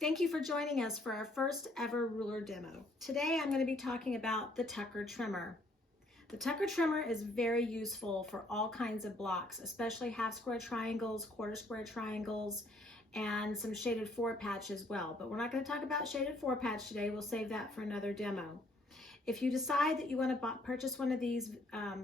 Thank you for joining us for our first ever ruler demo. Today I'm going to be talking about the Tucker trimmer. The Tucker trimmer is very useful for all kinds of blocks, especially half square triangles, quarter square triangles, and some shaded four patch as well. But we're not going to talk about shaded four patch today. We'll save that for another demo. If you decide that you want to purchase one of these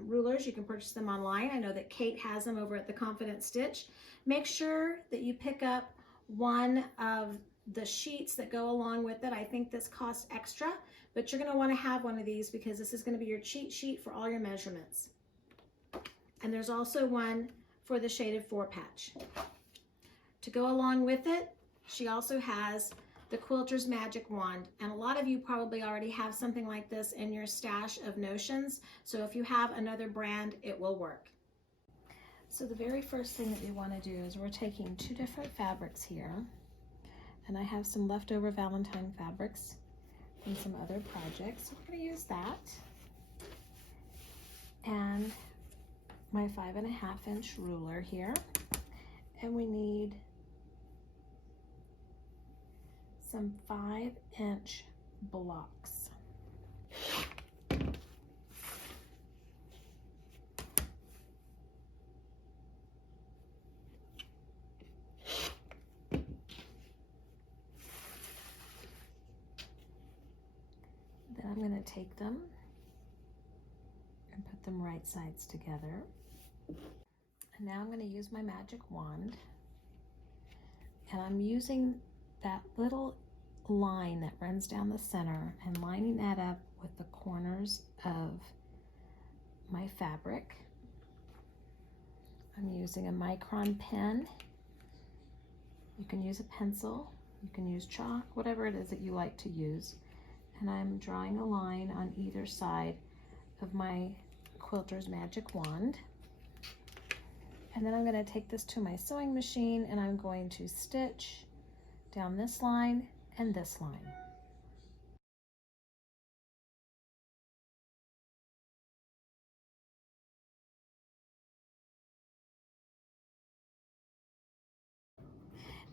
rulers, you can purchase them online. I know that Kate has them over at the Confident Stitch. Make sure that you pick up one of the sheets that go along with it. I think this costs extra, but you're going to want to have one of these because this is going to be your cheat sheet for all your measurements. And there's also one for the shaded four patch. To go along with it, she also has the Quilters Magic Wand, and a lot of you probably already have something like this in your stash of notions, so if you have another brand, it will work. So the very first thing that we want to do is we're taking two different fabrics here, and I have some leftover Valentine fabrics from some other projects, so we're going to use that, and my 5.5-inch ruler here, and we need some 5-inch blocks. Then I'm going to take them and put them right sides together. And now I'm going to use my magic wand, and I'm using that little line that runs down the center and lining that up with the corners of my fabric. I'm using a micron pen. You can use a pencil, you can use chalk, whatever it is that you like to use. And I'm drawing a line on either side of my Quilters Magic Wand. And then I'm going to take this to my sewing machine and I'm going to stitch down this line and this line.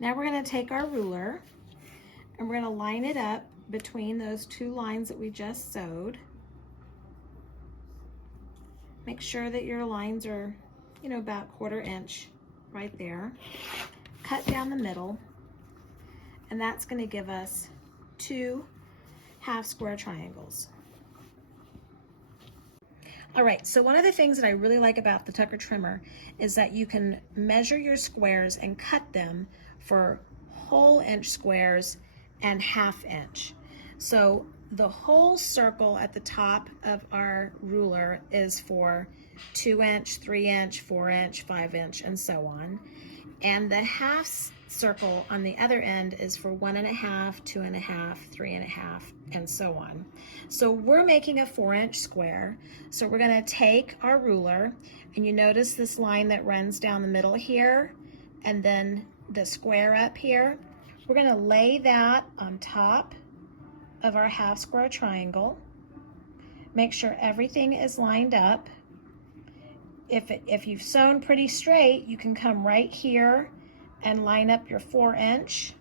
Now we're going to take our ruler and we're going to line it up between those two lines that we just sewed. Make sure that your lines are, about 1/4 inch right there. Cut down the middle, and that's going to give us 2 half square triangles. All right, so one of the things that I really like about the Tucker trimmer is that you can measure your squares and cut them for whole inch squares and 1/2 inch. So the whole circle at the top of our ruler is for 2 inch, 3 inch, 4 inch, 5 inch, and so on. And the half circle on the other end is for 1.5, 2.5, 3.5, and so on. So we're making a 4-inch square. So we're going to take our ruler, and you notice this line that runs down the middle here, and then the square up here. We're going to lay that on top of our half square triangle. Make sure everything is lined up. If you've sewn pretty straight, you can come right here and line up your 4-inch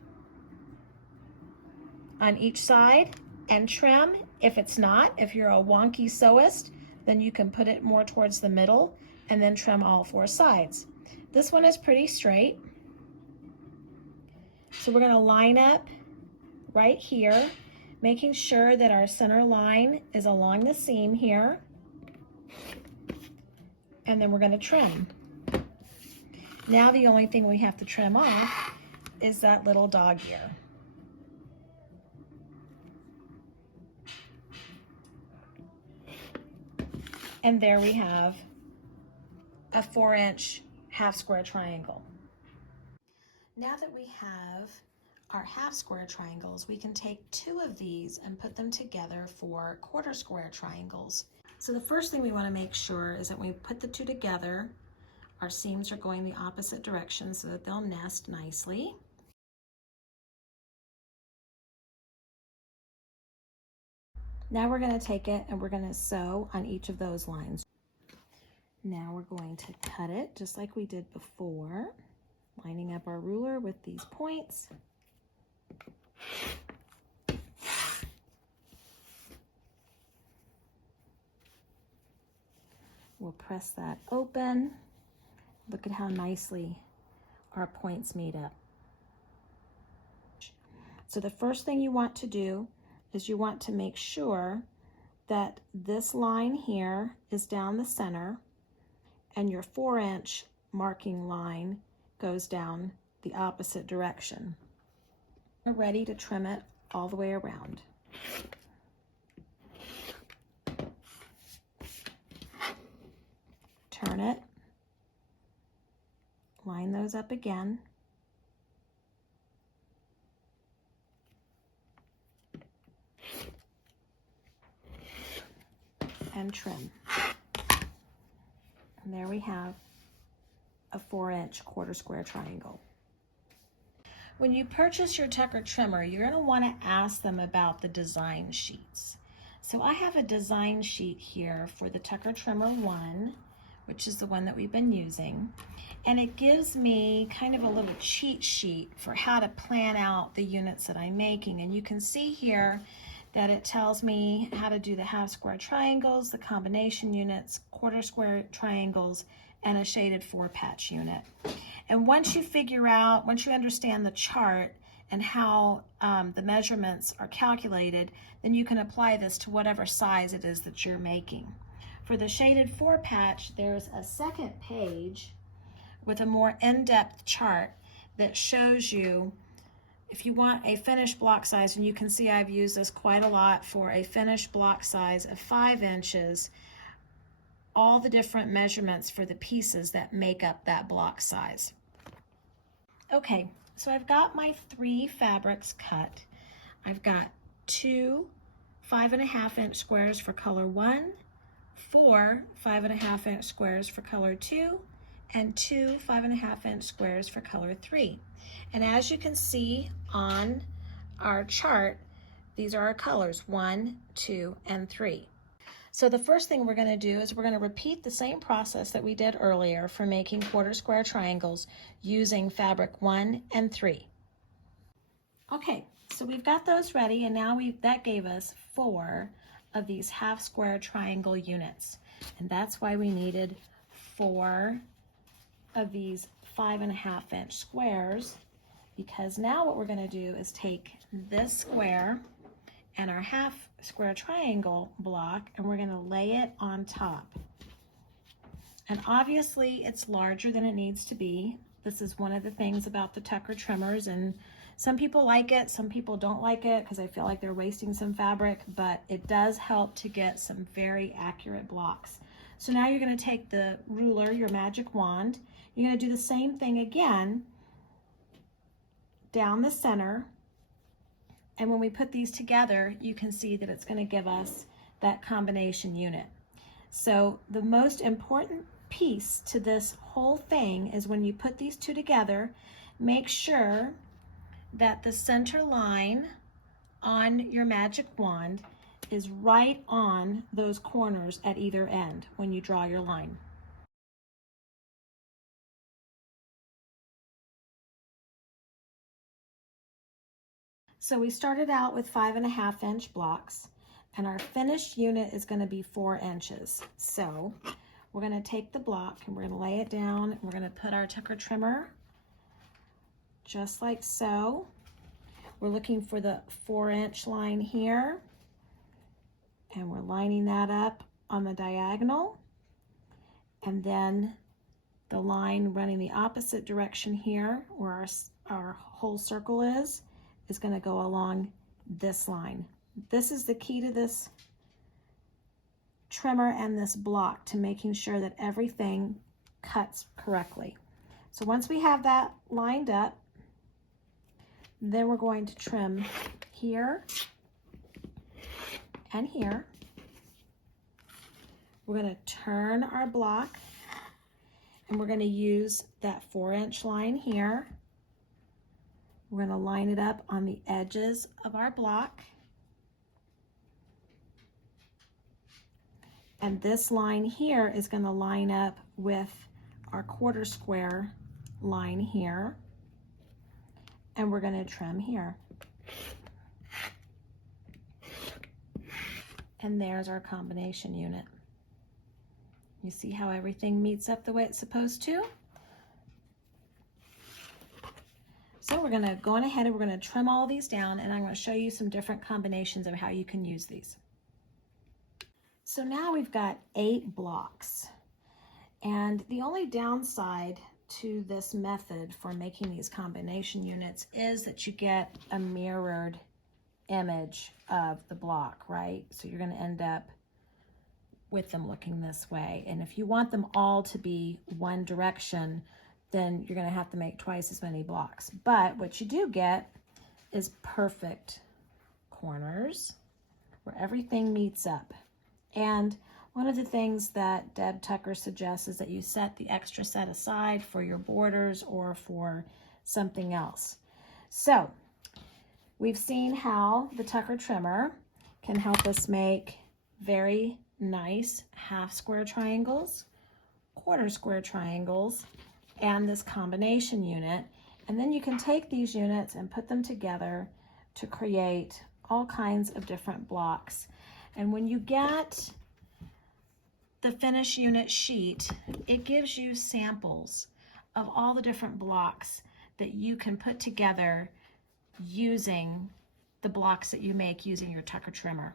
on each side and trim. If it's not, if you're a wonky sewist, then you can put it more towards the middle and then trim all 4 sides. This one is pretty straight. So we're going to line up right here, making sure that our center line is along the seam here. And then we're going to trim. Now the only thing we have to trim off is that little dog ear. And there we have a 4-inch half square triangle. Now that we have our half square triangles, we can take 2 of these and put them together for quarter square triangles. So the first thing we want to make sure is that when we put the 2 together, our seams are going the opposite direction so that they'll nest nicely. Now we're going to take it and we're going to sew on each of those lines. Now we're going to cut it just like we did before, lining up our ruler with these points. we'll press that open. Look at how nicely our points meet up. So the first thing you want to do is you want to make sure that this line here is down the center and your 4-inch marking line goes down the opposite direction. We're ready to trim it all the way around. Turn it, line those up again, and trim. And there we have a 4-inch quarter square triangle. When you purchase your Tucker trimmer, you're going to want to ask them about the design sheets. So I have a design sheet here for the Tucker Trimmer 1, which is the one that we've been using. And it gives me kind of a little cheat sheet for how to plan out the units that I'm making. And you can see here that it tells me how to do the half square triangles, the combination units, quarter square triangles, and a shaded 4-patch unit. And once you understand the chart and how the measurements are calculated, then you can apply this to whatever size it is that you're making. For the shaded 4-patch, there's a second page with a more in-depth chart that shows you if you want a finished block size, and you can see I've used this quite a lot for a finished block size of 5 inches, all the different measurements for the pieces that make up that block size. Okay, so I've got my 3 fabrics cut. I've got 2 5.5-inch squares for color 1, 4 5.5-inch squares for color 2, and 2 5.5-inch squares for color 3. And as you can see on our chart, these are our colors 1, 2, and 3. So the first thing we're going to do is we're going to repeat the same process that we did earlier for making quarter square triangles using fabric 1 and 3. Okay, so we've got those ready, and now that gave us 4 of these half square triangle units. And that's why we needed 4 of these 5.5-inch squares, because now what we're going to do is take this square and our half square triangle block, and we're going to lay it on top. And obviously it's larger than it needs to be. This is one of the things about the Tucker trimmers, and some people like it, some people don't like it because I feel like they're wasting some fabric, but it does help to get some very accurate blocks. So now you're going to take the ruler, your magic wand, you're going to do the same thing again down the center. And when we put these together, you can see that it's going to give us that combination unit. So the most important piece to this whole thing is when you put these two together, make sure that the center line on your magic wand is right on those corners at either end when you draw your line. So we started out with 5.5-inch blocks, and our finished unit is going to be 4 inches. So we're going to take the block and we're going to lay it down, and we're going to put our Tucker trimmer just like so. We're looking for the 4-inch line here, and we're lining that up on the diagonal, and then the line running the opposite direction here where our whole circle is going to go along this line. This is the key to this trimmer and this block, to making sure that everything cuts correctly. So once we have that lined up, then we're going to trim here and here. We're going to turn our block, and we're going to use that 4-inch line here. We're going to line it up on the edges of our block. And this line here is going to line up with our quarter square line here. And we're going to trim here. And there's our combination unit. You see how everything meets up the way it's supposed to? So we're gonna go on ahead and we're gonna trim all these down, and I'm gonna show you some different combinations of how you can use these. So now we've got 8 blocks. And the only downside to this method for making these combination units is that you get a mirrored image of the block, right? So you're going to end up with them looking this way. And if you want them all to be one direction, then you're going to have to make twice as many blocks. But what you do get is perfect corners where everything meets up. And one of the things that Deb Tucker suggests is that you set the extra set aside for your borders or for something else. So we've seen how the Tucker trimmer can help us make very nice half square triangles, quarter square triangles, and this combination unit. And then you can take these units and put them together to create all kinds of different blocks. And when you get the finished unit sheet, it gives you samples of all the different blocks that you can put together using the blocks that you make using your Tucker trimmer.